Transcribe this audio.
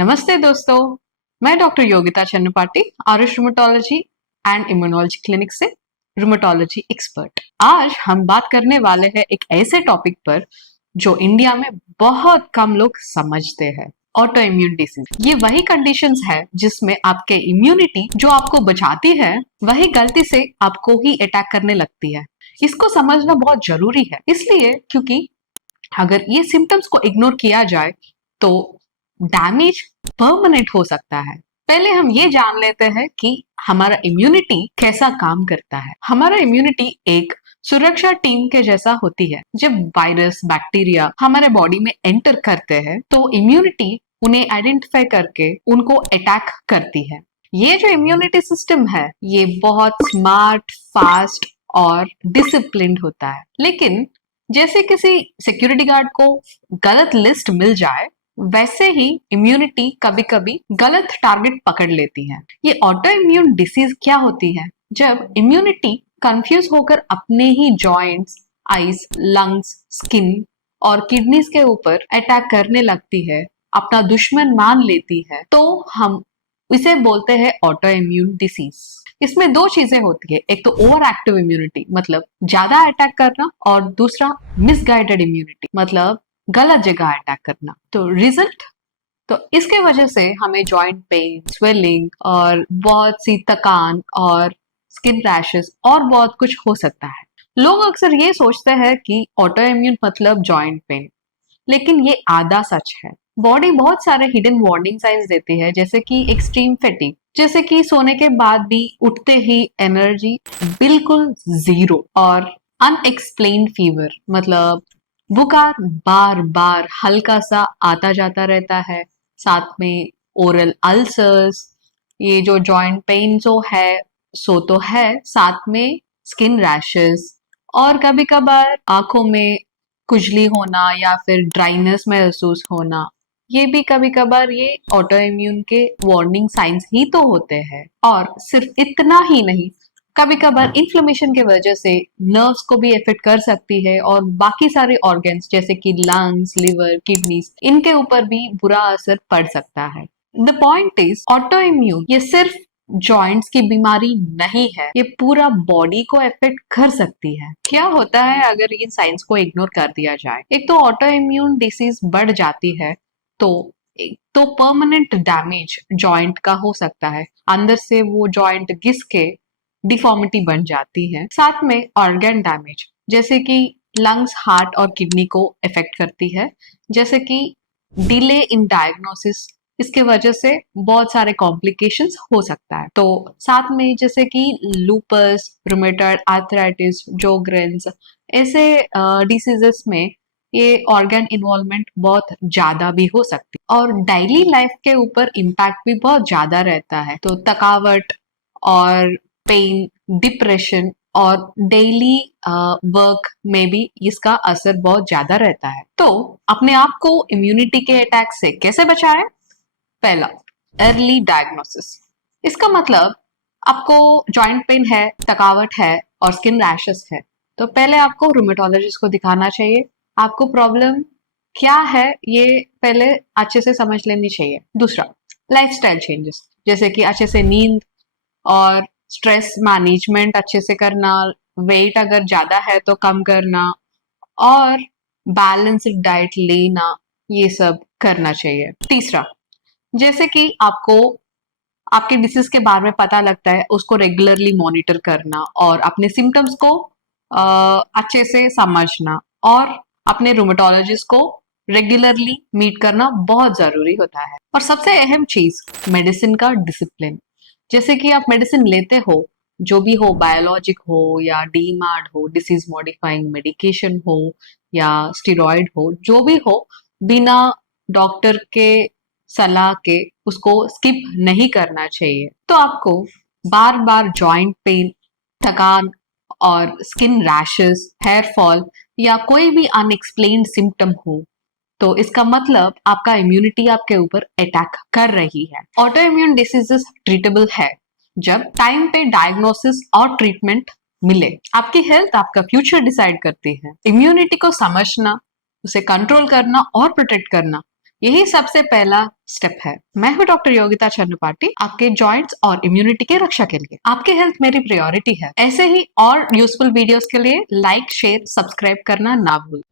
नमस्ते दोस्तों, मैं doctor Yogita Channapati, Aarush rheumatology and immunology clinic से रूमेटोलॉजी एक्सपर्ट। आज हम बात करने वाले हैं एक ऐसे टॉपिक पर जो इंडिया में बहुत कम लोग समझते हैं, ऑटो इम्यून डिसीज। ये वही कंडीशंस है जिसमें आपके इम्यूनिटी जो आपको बचाती है वही गलती से आपको ही अटैक करने लगती है। इसको समझना बहुत जरूरी है, इसलिए क्योंकि अगर ये सिम्टम्स को इग्नोर किया जाए तो डैमेज परमानेंट हो सकता है। पहले हम ये जान लेते हैं कि हमारा इम्यूनिटी कैसा काम करता है। हमारा इम्यूनिटी एक सुरक्षा टीम के जैसा होती है। जब वायरस बैक्टीरिया हमारे बॉडी में एंटर करते हैं तो इम्यूनिटी उन्हें आइडेंटिफाई करके उनको अटैक करती है। ये जो इम्यूनिटी सिस्टम है ये बहुत स्मार्ट, फास्ट और डिसिप्लिन्ड होता है। लेकिन जैसे किसी सिक्योरिटी गार्ड को गलत लिस्ट मिल जाए वैसे ही इम्यूनिटी कभी कभी गलत टारगेट पकड़ लेती है। ये ऑटो इम्यून डिसीज क्या होती है? जब इम्यूनिटी कंफ्यूज होकर अपने ही जॉइंट्स, आईज, लंग्स, स्किन और किडनीज के ऊपर अटैक करने लगती है, अपना दुश्मन मान लेती है, तो हम इसे बोलते हैं ऑटो इम्यून डिसीज। इसमें दो चीजें होती है, एक तो ओवर एक्टिव इम्यूनिटी मतलब ज्यादा अटैक करना, और दूसरा मिसगाइडेड इम्यूनिटी मतलब गलत जगह अटैक करना। तो रिजल्ट, तो इसके वजह से हमें जॉइंट पेन, स्वेलिंग और बहुत सी थकान और स्किन रैशेस और बहुत कुछ हो सकता है। लोग अक्सर ये सोचते हैं कि ऑटो इम्यून मतलब जॉइंट पेन, लेकिन ये आधा सच है। बॉडी बहुत सारे हिडन वार्निंग साइंस देती है, जैसे कि एक्सट्रीम फैटिग, जैसे कि सोने के बाद भी उठते ही एनर्जी बिल्कुल जीरो, और अनएक्सप्लेन्ड फीवर मतलब बुखार बार बार हल्का सा आता जाता रहता है, साथ में ओरल अल्सर्स, ये जो जॉइंट पेन जो है सो तो है, साथ में स्किन रैशेस, और कभी कभार आंखों में खुजली होना या फिर ड्राइनेस महसूस होना। ये भी कभी कभार ये ऑटो इम्यून के वार्निंग साइंस ही तो होते हैं। और सिर्फ इतना ही नहीं, कभी कभार इन्फ्लेमेशन के वजह से नर्व्स को भी इफेक्ट कर सकती है, और बाकी सारे ऑर्गन्स जैसे कि लंग्स, लिवर, किडनीज, इनके ऊपर भी बुरा असर पड़ सकता है। The point is, auto immune ये सिर्फ जॉइंट्स की बीमारी नहीं है, ये पूरा बॉडी को इफेक्ट कर सकती है। क्या होता है अगर इन साइंस को इग्नोर कर दिया जाए? एक तो ऑटो इम्यून डिसीज बढ़ जाती है तो एक तो परमानेंट डैमेज जॉइंट का हो सकता है, अंदर से वो जॉइंट घिस के डिफॉर्मिटी बन जाती है। साथ में ऑर्गन डैमेज, जैसे कि लंग्स, हार्ट और किडनी को इफेक्ट करती है, जैसे कि डिले इन डायग्नोसिस, इसके वजह से बहुत सारे कॉम्प्लिकेशंस हो सकता है। तो साथ में जैसे कि लूपस, रूमेटॉइड आर्थराइटिस, जोग्रेन्स, ऐसे डिसीजेस में ये ऑर्गन इन्वॉल्वमेंट बहुत ज्यादा भी हो सकती है, और डेली लाइफ के ऊपर इम्पैक्ट भी बहुत ज्यादा रहता है। तो थकावट और पेन, डिप्रेशन और डेली वर्क में भी इसका असर बहुत ज्यादा रहता है। तो अपने आप को इम्यूनिटी के अटैक से कैसे बचाएं? पहला, अर्ली डायग्नोसिस। इसका मतलब आपको जॉइंट पेन है, थकावट है और स्किन रैशेस है, तो पहले आपको रूमेटोलॉजिस्ट को दिखाना चाहिए। आपको प्रॉब्लम क्या है ये पहले अच्छे से समझ लेनी चाहिए। दूसरा, लाइफस्टाइल चेंजेस, जैसे कि अच्छे से नींद और स्ट्रेस मैनेजमेंट अच्छे से करना, वेट अगर ज्यादा है तो कम करना, और बैलेंस्ड डाइट लेना, ये सब करना चाहिए। तीसरा, जैसे कि आपको आपके डिसीज के बारे में पता लगता है, उसको रेगुलरली मॉनिटर करना और अपने सिम्टम्स को अच्छे से समझना, और अपने रूमेटोलॉजिस्ट को रेगुलरली मीट करना बहुत जरूरी होता है। और सबसे अहम चीज, मेडिसिन का डिसिप्लिन। जैसे कि आप मेडिसिन लेते हो, जो भी हो, बायोलॉजिक हो या डीमार्ड हो, डिसीज मॉडिफाइंग मेडिकेशन हो या स्टेरॉइड हो, जो भी हो, बिना डॉक्टर के सलाह के उसको स्किप नहीं करना चाहिए। तो आपको बार बार जॉइंट पेन, थकान और स्किन रैशेस, हेयर फॉल या कोई भी अनएक्सप्लेन्ड सिम्टम हो, तो इसका मतलब आपका इम्यूनिटी आपके ऊपर अटैक कर रही है। ऑटो इम्यून डिसीजेस ट्रीटेबल है जब टाइम पे डायग्नोसिस और ट्रीटमेंट मिले। आपकी हेल्थ आपका फ्यूचर डिसाइड करती है। इम्यूनिटी को समझना, उसे कंट्रोल करना और प्रोटेक्ट करना, यही सबसे पहला स्टेप है। मैं हूँ डॉक्टर योगिता चन्नुपाटी, आपके जॉइंट्स और इम्यूनिटी के रक्षा के लिए। आपकी हेल्थ मेरी प्रायोरिटी है। ऐसे ही और यूजफुल वीडियोस के लिए लाइक, शेयर, सब्सक्राइब करना ना भूलें।